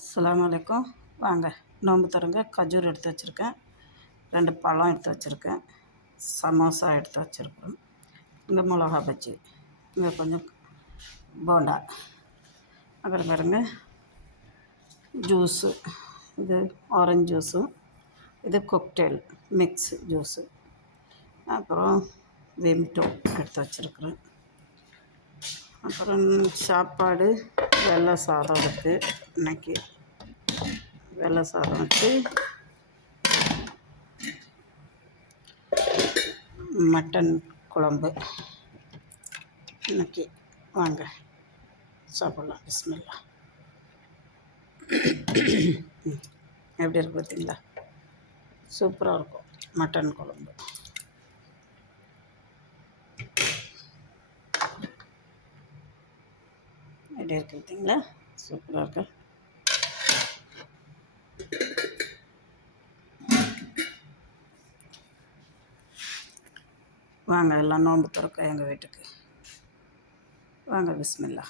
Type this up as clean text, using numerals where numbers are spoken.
அஸ்ஸலாமு அலைக்கும். வாங்க நோன்பு தரங்க. கஜூர் எடுத்து வச்சுருக்கேன், 2 பழம் எடுத்து வச்சுருக்கேன், சமோசா எடுத்து வச்சுருக்கேன், இங்கே மிளகா பஜ்ஜி, இங்கே கொஞ்சம் போண்டா, அப்புறம் பாருங்க ஜூஸு, இது ஆரஞ்சு ஜூஸு, இது கொக்டெயில் மிக்ஸ் ஜூஸு, அப்புறம் விம்டோ எடுத்து வச்சுருக்குறேன். அப்புறம் சாப்பாடு வெள்ளை சாதம் இருக்குது. இன்றைக்கி வெள்ளை சாதம் வச்சு மட்டன் குழம்பு இன்றைக்கி. வாங்க சாப்பிட்லாம். பிஸ்மில்லா. எப்படி இருக்குது பார்த்தீங்களா? சூப்பராக இருக்கும் மட்டன் குழம்பு. எப்படி இருக்குது பார்த்தீங்களா? சூப்பராக இருக்கு. வாங்க எல்லாம் நோன்பு திறக்க எங்கள் வீட்டுக்கு வாங்க. பிஸ்மில்லா.